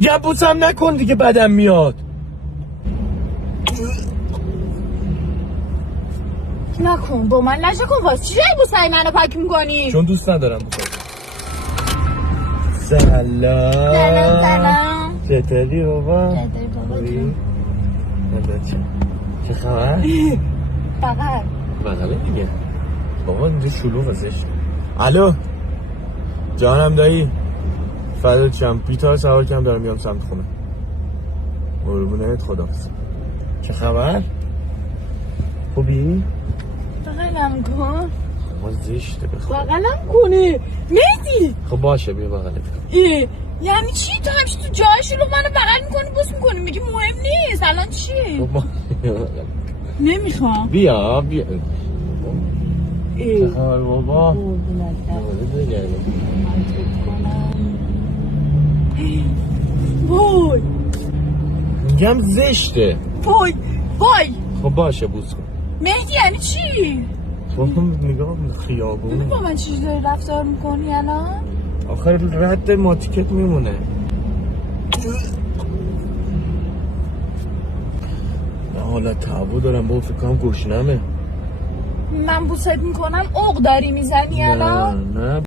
یا بوسم نکن دیگه بدم میاد. نکن با من لجه کن. واسه چی بوسای منو پاک میکنی؟ چون دوست ندارم بوسم. سلام. چطوری بابا؟ چطوری بابا جون؟ چه خبر؟ فقط بغله دیگه. بابا اینجا شلوغ ازش. الو جانم دایی، فدات شم. بیتار سوار کم دارم میام سمت خونه. قربونت، خداحافظ. چه خبر؟ خوبی؟ بغلم کن. ما زشته بخواه. بغلم کنه مهدی. خب باشه بیا بغلت کن. یعنی چی؟ تو همیشه تو جای شلوغ منو بغل میکنی بوس میکنی میگی مهم نیست. الان چی؟ بابا نمیخوام. بیا چه خبر بابا؟ وای میگم زشته. وای خب باشه بوس کن. مهدی یعنی چی؟ بابا نگاه خیابونه. با من چیزی داری رفتار میکنی الان؟ آخر رد ماتیکت میمونه. من حالا تعبو دارم بابا، فکر کنم گشنمه. من بوست میکنم عق داری میزنی الان؟ نه